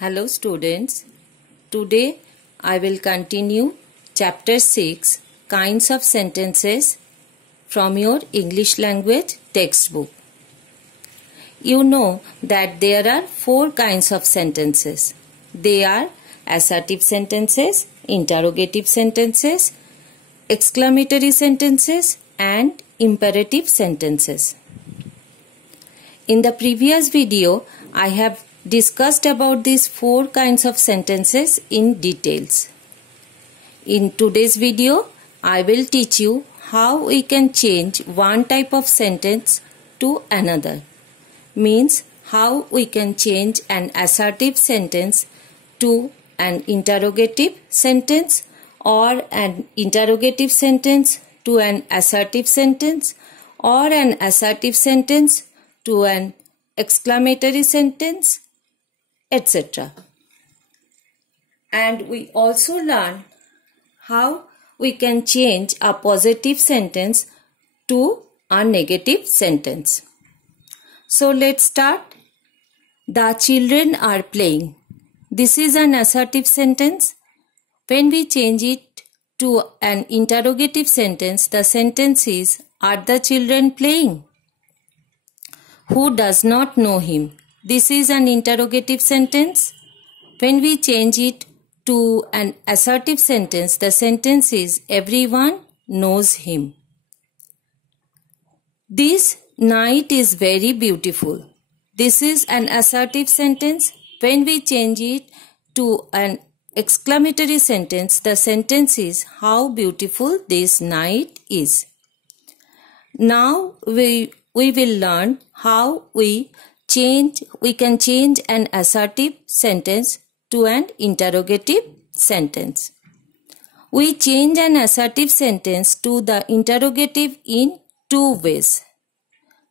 Hello students, today I will continue chapter 6 kinds of sentences from your English language textbook. You know that there are 4 kinds of sentences. They are assertive sentences, interrogative sentences, exclamatory sentences and imperative sentences. In the previous video, I have discussed about these 4 kinds of sentences in details. In today's video, I will teach you how we can change one type of sentence to another. Means how we can change an assertive sentence to an interrogative sentence or an interrogative sentence to an assertive sentence or an assertive sentence to an exclamatory sentence, etc. And we also learn how we can change a positive sentence to a negative sentence. So let's start. The children are playing. This is an assertive sentence. When we change it to an interrogative sentence, the sentence is, are the children playing? Who does not know him? This is an interrogative sentence. When we change it to an assertive sentence, the sentence is, everyone knows him. This night is very beautiful. This is an assertive sentence. When we change it to an exclamatory sentence, the sentence is, how beautiful this night is. Now we will learn how we can change an assertive sentence to an interrogative sentence. We change an assertive sentence to the interrogative in 2 ways.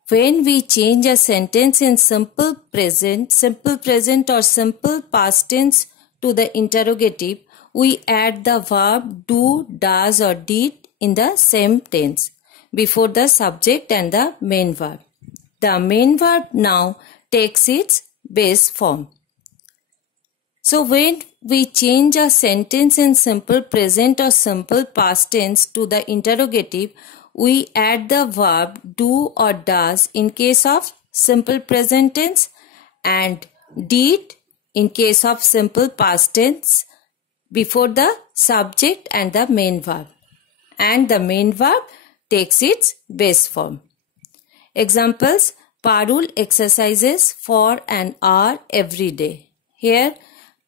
When we change a sentence in simple present or simple past tense to the interrogative, we add the verb do, does or did in the same tense before the subject and the main verb. The main verb now takes its base form. So when we change a sentence in simple present or simple past tense to the interrogative, we add the verb do or does in case of simple present tense and did in case of simple past tense before the subject and the main verb. And the main verb takes its base form. Examples: Parul exercises for an hour every day. Here,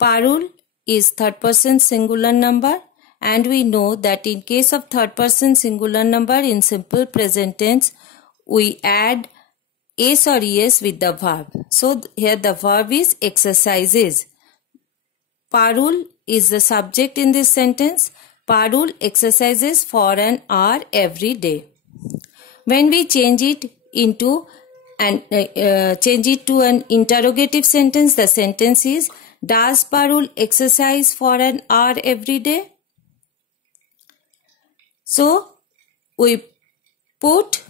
Parul is third person singular number, and we know that in case of third person singular number in simple present tense, we add s or es with the verb. So here the verb is exercises. Parul is the subject in this sentence. Parul exercises for an hour every day. When we change it to an interrogative sentence, the sentence is, does Parul exercise for an hour every day? So we put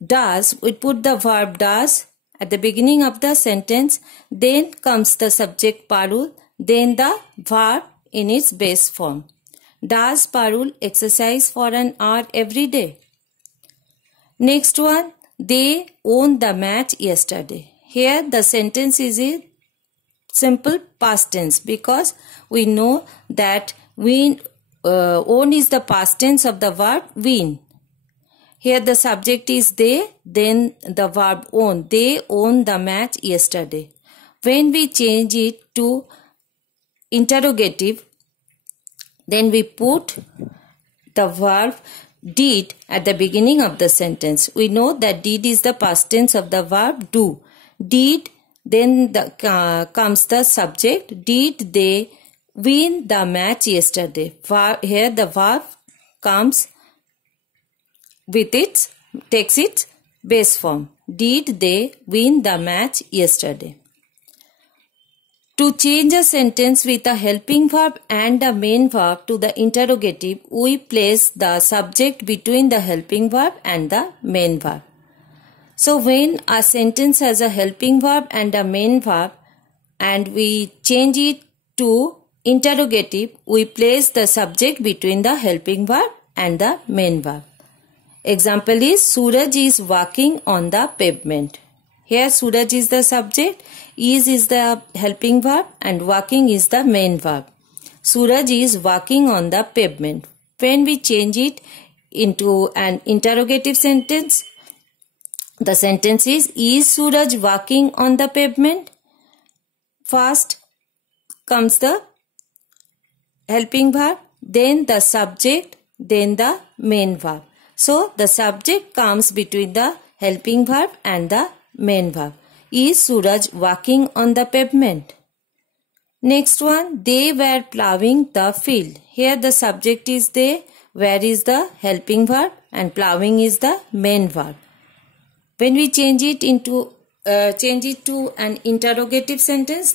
the verb does at the beginning of the sentence, then comes the subject Parul, then the verb in its base form. Does Parul exercise for an hour every day? Next one, they won the match yesterday. Here the sentence is in simple past tense because we know that win, won is the past tense of the verb win. Here the subject is they, then the verb won. They won the match yesterday. When we change it to interrogative, then we put the verb did at the beginning of the sentence. We know that did is the past tense of the verb do. Did, then comes the subject. Did they win the match yesterday? Here the verb comes with takes its base form. Did they win the match yesterday? To change a sentence with a helping verb and a main verb to the interrogative, we place the subject between the helping verb and the main verb. So when a sentence has a helping verb and a main verb, and we change it to interrogative, we place the subject between the helping verb and the main verb. Example is Suraj is walking on the pavement. Here Suraj is the subject, is the helping verb and walking is the main verb. Suraj is walking on the pavement. When we change it into an interrogative sentence, the sentence is Suraj walking on the pavement? First comes the helping verb, then the subject, then the main verb. So the subject comes between the helping verb and the main verb. Is Suraj walking on the pavement? Next one, they were plowing the field. Here the subject is they, where is the helping verb and plowing is the main verb. When we change it to an interrogative sentence,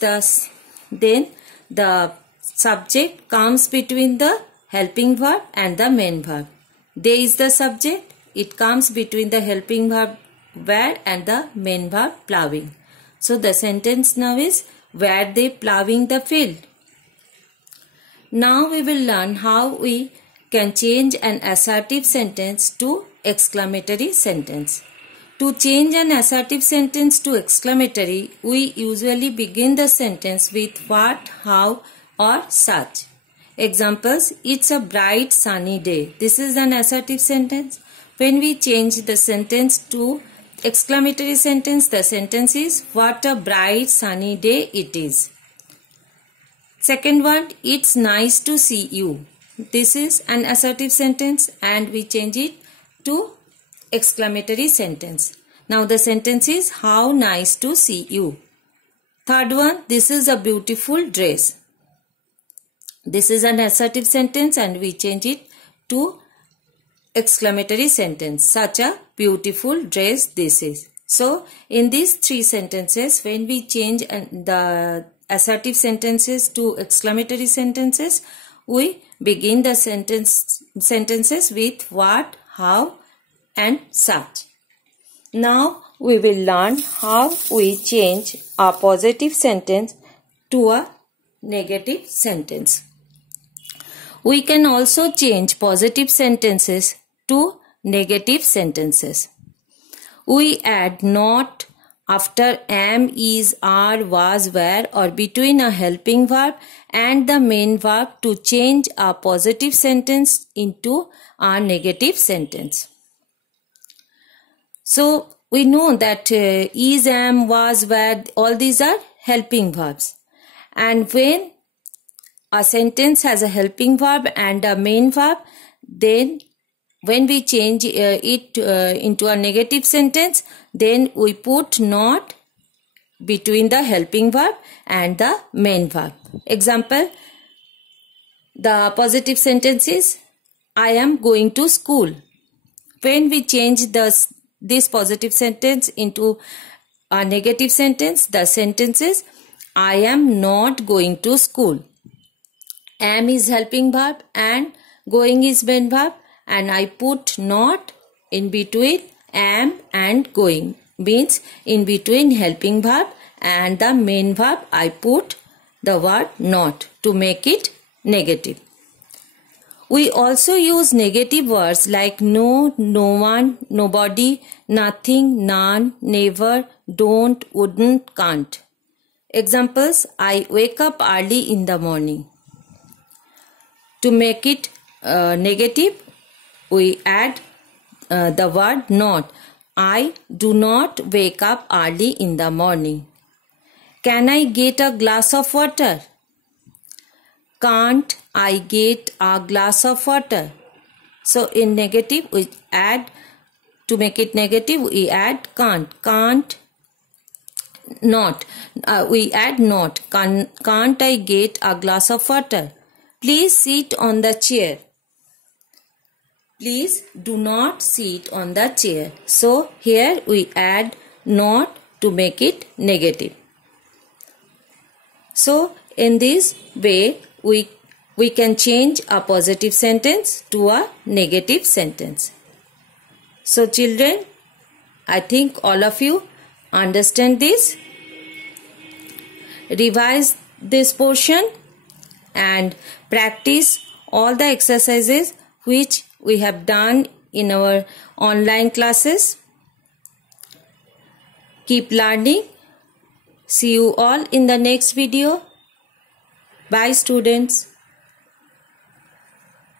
then the subject comes between the helping verb and the main verb. They is the subject. It comes between the helping verb were and the main verb plowing. So the sentence now is, were they plowing the field? Now we will learn how we can change an assertive sentence to exclamatory sentence. To change an assertive sentence to exclamatory, we usually begin the sentence with what, how or such. Examples, it's a bright sunny day. This is an assertive sentence. When we change the sentence to exclamatory sentence, the sentence is, what a bright sunny day it is. Second one, it's nice to see you. This is an assertive sentence and we change it to exclamatory sentence. Now the sentence is, how nice to see you. Third one, this is a beautiful dress. This is an assertive sentence and we change it to exclamatory sentence. Such a beautiful dress this is. So in these three sentences, when we change the assertive sentences to exclamatory sentences, we begin the sentences with what, how and such. Now we will learn how we change a positive sentence to a negative sentence. We can also change positive sentences to negative sentences. We add not after am, is, are, was, were or between a helping verb and the main verb to change a positive sentence into a negative sentence. So we know that is, am, was, were, all these are helping verbs. And when a sentence has a helping verb and a main verb, then when we change it into a negative sentence, then we put not between the helping verb and the main verb. Example, the positive sentence is, I am going to school. When we change this positive sentence into a negative sentence, the sentence is, I am not going to school. Am is helping verb and going is main verb, and I put not in between am and going. Means in between helping verb and the main verb I put the word not to make it negative. We also use negative words like no, no one, nobody, nothing, none, never, don't, wouldn't, can't. Examples, I wake up early in the morning. To make it negative, we add the word not. I do not wake up early in the morning. Can I get a glass of water? Can't I get a glass of water? So in negative, we add, to make it negative, we add can't. Can't, not. We add not. Can't I get a glass of water? Please sit on the chair. Please do not sit on the chair. So here we add not to make it negative. So in this way we can change a positive sentence to a negative sentence. So children, I think all of you understand this. revise this portion and practice all the exercises which we have done in our online classes. Keep learning. See you all in the next video. Bye students.